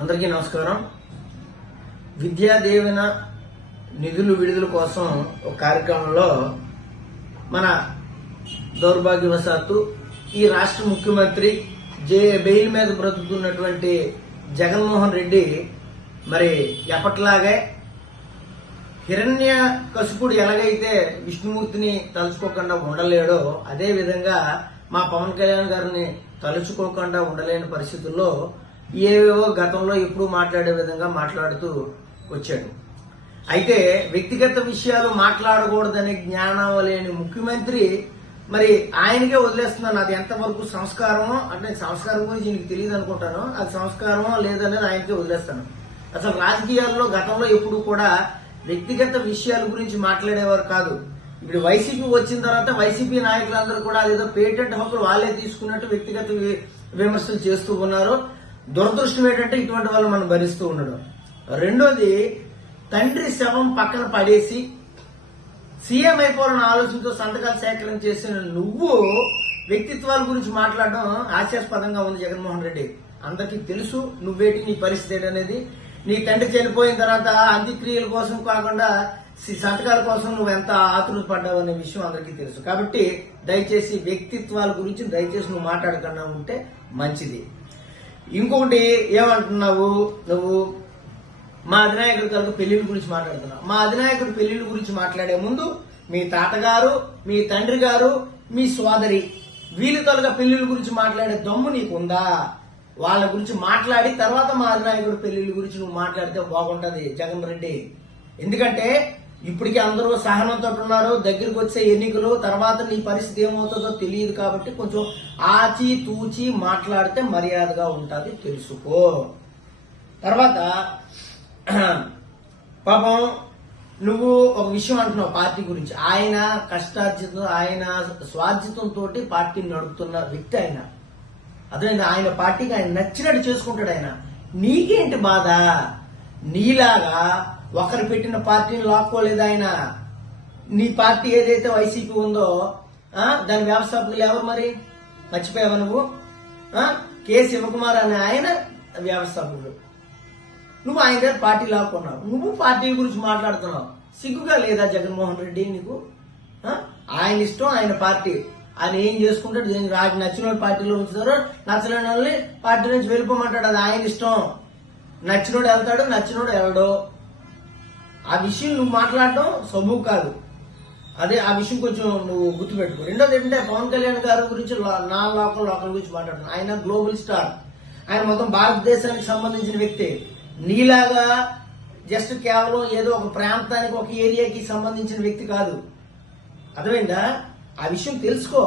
అందరికీ నమస్కారం. విద్యా దీవెన నిధులు విడుదల కోసం ఒక కార్యక్రమంలో మన దౌర్భాగ్యవశాత్తు ఈ రాష్ట్ర ముఖ్యమంత్రి బెయిల్ మీద బ్రతుకుతున్నటువంటి జగన్మోహన్ రెడ్డి మరి ఎప్పట్లాగే హిరణ్య కశిపుడు ఎలాగైతే విష్ణుమూర్తిని తలుచుకోకుండా ఉండలేడో అదే విధంగా మా పవన్ కళ్యాణ్ గారిని తలుచుకోకుండా ఉండలేని పరిస్థితుల్లో ఏవేవో గతంలో ఎప్పుడు మాట్లాడే విధంగా మాట్లాడుతూ వచ్చాడు. అయితే వ్యక్తిగత విషయాలు మాట్లాడకూడదనే జ్ఞానం లేని ముఖ్యమంత్రి మరి ఆయనకే వదిలేస్తున్నాను. అది ఎంతవరకు సంస్కారమో అంటే సంస్కారం గురించి నీకు తెలియదు అనుకుంటాను. అది సంస్కారమో లేదనేది ఆయనకే వదిలేస్తాను. అసలు రాజకీయాల్లో గతంలో ఎప్పుడు కూడా వ్యక్తిగత విషయాల గురించి మాట్లాడేవారు కాదు. ఇప్పుడు వైసీపీ వచ్చిన తర్వాత వైసీపీ నాయకులందరూ కూడా అదేదో పేటెంట్ హక్కులు వాళ్ళే తీసుకున్నట్టు వ్యక్తిగత విమర్శలు చేస్తూ ఉన్నారు. దురదృష్టం ఏంటంటే ఇటువంటి వాళ్ళు మనం భరిస్తూ ఉండడం. రెండోది, తండ్రి శవం పక్కన పడేసి సీఎం అయిపోవాలని ఆలోచనతో సంతకాలు సేకరణ చేసిన నువ్వు వ్యక్తిత్వాల గురించి మాట్లాడడం హాస్యాస్పదంగా ఉంది. జగన్మోహన్ రెడ్డి, అందరికీ తెలుసు నువ్వేటి, నీ పరిస్థితి ఏంటనేది. నీ తండ్రి చనిపోయిన తర్వాత అంత్యక్రియల కోసం కాకుండా సంతకాల కోసం నువ్వు ఎంత ఆతృత పడ్డావు అనే విషయం అందరికీ తెలుసు. కాబట్టి దయచేసి వ్యక్తిత్వాల గురించి దయచేసి నువ్వు మాట్లాడకుండా ఉంటే మంచిది. ఇంకొకటి ఏమంటున్నావు నువ్వు, మా అధినాయకుడి కనుక పెళ్లిళ్ళ గురించి మాట్లాడుతున్నావు. మా అధినాయకుడి పెళ్లిళ్ళ గురించి మాట్లాడే ముందు మీ తాతగారు, మీ తండ్రి గారు, మీ సోదరి వీళ్ళ కనుక పెళ్లిళ్ళ గురించి మాట్లాడే దమ్ము నీకుందా? వాళ్ళ గురించి మాట్లాడి తర్వాత మా అధినాయకుడి పెళ్లిళ్ళ గురించి నువ్వు మాట్లాడితే బాగుంటది జగన్ రెడ్డి. ఎందుకంటే ఇప్పటికీ అందరూ సహనంతో ఉన్నారు. దగ్గరికి వచ్చే ఎన్నికలు తర్వాత నీ పరిస్థితి ఏమవుతుందో తెలియదు. కాబట్టి కొంచెం ఆచి తూచి మాట్లాడితే మర్యాదగా ఉంటుంది, తెలుసుకో. తర్వాత పాపం నువ్వు ఒక విషయం అంటున్నావు పార్టీ గురించి. ఆయన కష్టార్జితం, ఆయన స్వార్జితంతో పార్టీని నడుపుతున్న వ్యక్తి ఆయన. అదేంటి, ఆయన పార్టీకి ఆయన నచ్చినట్టు చేసుకుంటాడు ఆయన. నీకేంటి బాధ? నీలాగా ఒకరు పెట్టిన పార్టీని లాక్కోలేదు ఆయన. నీ పార్టీ ఏదైతే వైసీపీ ఉందో దాని వ్యవస్థాపకులు ఎవరు మరి? మర్చిపోయావా నువ్వు? కె శివకుమార్ అనే ఆయన వ్యవస్థాపకుడు. నువ్వు ఆయన దగ్గర పార్టీ లాక్కున్నావు. నువ్వు పార్టీ గురించి మాట్లాడుతున్నావు. సిగ్గుగా లేదా జగన్మోహన్ రెడ్డి నీకు? ఆయన ఇష్టం, ఆయన పార్టీ. ఆయన ఏం చేసుకుంటాడు, రాజు నచ్చిన పార్టీలో ఉంచుతారు, నచ్చలేని వాళ్ళని పార్టీ నుంచి వెళ్ళిపోమంటాడు. అది ఆయన ఇష్టం. నచ్చినోడు వెళ్తాడు, నచ్చినోడు వెళ్ళడు. ఆ విషయం నువ్వు మాట్లాడడం సబు కాదు. అదే ఆ విషయం కొంచెం నువ్వు గుర్తుపెట్టుకో. రెండోది ఏంటంటే పవన్ కళ్యాణ్ గారి గురించి నా లోకల్ గురించి మాట్లాడుతున్నాను. ఆయన గ్లోబల్ స్టార్. ఆయన మొత్తం భారతదేశానికి సంబంధించిన వ్యక్తి. నీలాగా జస్ట్ కేవలం ఏదో ఒక ప్రాంతానికి, ఒక ఏరియాకి సంబంధించిన వ్యక్తి కాదు. అర్థమైందా? ఆ విషయం తెలుసుకో.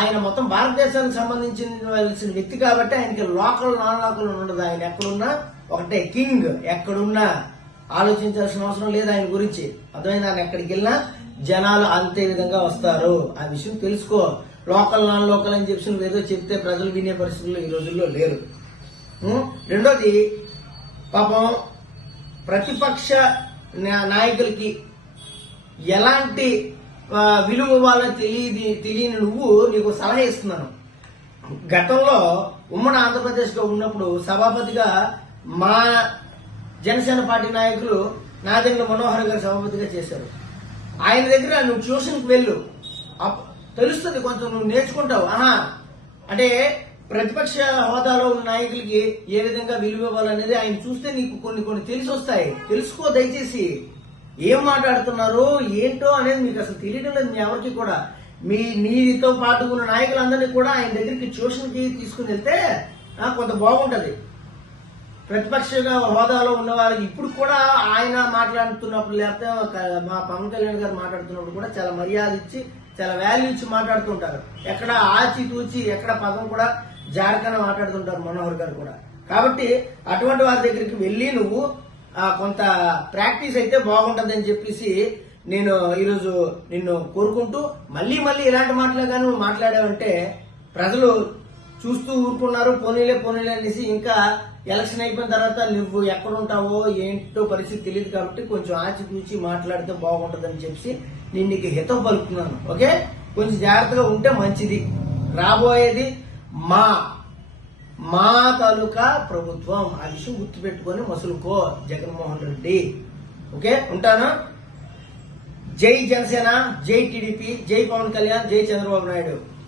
ఆయన మొత్తం భారతదేశానికి సంబంధించిన వ్యక్తి కాబట్టి ఆయనకి లోకల్ నాన్ లోకల్ ఉండదు. ఆయన ఎక్కడున్నా ఒకటే కింగ్. ఎక్కడున్నా ఆలోచించాల్సిన అవసరం లేదు ఆయన గురించి. అర్థమైంది? ఆయన ఎక్కడికి వెళ్ళినా జనాలు అంతే విధంగా వస్తారు. ఆ విషయం తెలుసుకో. లోకల్ నాన్ లోకల్ అని చెప్పి నువ్వు ఏదో చెప్తే ప్రజలు వినే పరిస్థితుల్లో ఈ రోజుల్లో లేరు. రెండోది, పాపం ప్రతిపక్ష నాయకులకి ఎలాంటి విలువ ఇవ్వాలో తెలియని నువ్వు, నీకు సలహా ఇస్తున్నాను. గతంలో ఉమ్మడి ఆంధ్రప్రదేశ్ లో ఉన్నప్పుడు సభాపతిగా మా జనసేన పార్టీ నాయకులు నాదెండ్ల మనోహర్ గారు సభాపతిగా చేశారు. ఆయన దగ్గర నువ్వు ట్యూషన్కి వెళ్ళు, తెలుస్తుంది, కొంచెం నువ్వు నేర్చుకుంటావు. అంటే ప్రతిపక్ష హోదాలో ఉన్న నాయకులకి ఏ విధంగా విలువ ఇవ్వాలనేది ఆయన చూస్తే నీకు కొన్ని తెలిసి వస్తాయి. తెలుసుకో దయచేసి. ఏం మాట్లాడుతున్నారో ఏంటో అనేది మీకు అసలు తెలియడం లేదు మీ ఎవరికి కూడా. నీతో పాటు ఉన్న నాయకులందరినీ కూడా ఆయన దగ్గరికి ట్యూషన్కి తీసుకుని వెళ్తే కొంత బాగుంటది. ప్రతిపక్ష హోదాలో ఉన్న వాళ్ళకి ఇప్పుడు కూడా ఆయన మాట్లాడుతున్నప్పుడు, లేకపోతే మా పవన్ కళ్యాణ్ గారు మాట్లాడుతున్నప్పుడు కూడా చాలా మర్యాద ఇచ్చి, చాలా వాల్యూ ఇచ్చి మాట్లాడుతుంటారు. ఎక్కడ ఆచి తూచి ఎక్కడ పదం కూడా జారకన మాట్లాడుతుంటారు మనోహర్ గారు కూడా. కాబట్టి అటువంటి వారి దగ్గరికి వెళ్ళి నువ్వు కొంత ప్రాక్టీస్ అయితే బాగుంటదని చెప్పేసి నేను ఈరోజు నిన్ను కోరుకుంటూ, మళ్ళీ ఇలాంటి మాటలు కానీ నువ్వు మాట్లాడావంటే ప్రజలు చూస్తూ ఊరుకున్నారు. పోనీలే అనేసి ఇంకా ఎలక్షన్ అయిపోయిన తర్వాత నువ్వు ఎక్కడుంటావో ఏంటో పరిస్థితి తెలియదు. కాబట్టి కొంచెం ఆచితూచి మాట్లాడితే బాగుంటుందని చెప్పి నేను నీకు హితవు పలుకుతున్నాను. ఓకే, కొంచెం జాగ్రత్తగా ఉంటే మంచిది. రాబోయేది మా తాలూకా ప్రభుత్వం. ఆ విషయం గుర్తుపెట్టుకొని మసులుకో జగన్మోహన్ రెడ్డి. ఓకే, ఉంటాను. జై జనసేన, జై టీడీపీ, జై పవన్ కళ్యాణ్, జై చంద్రబాబు నాయుడు.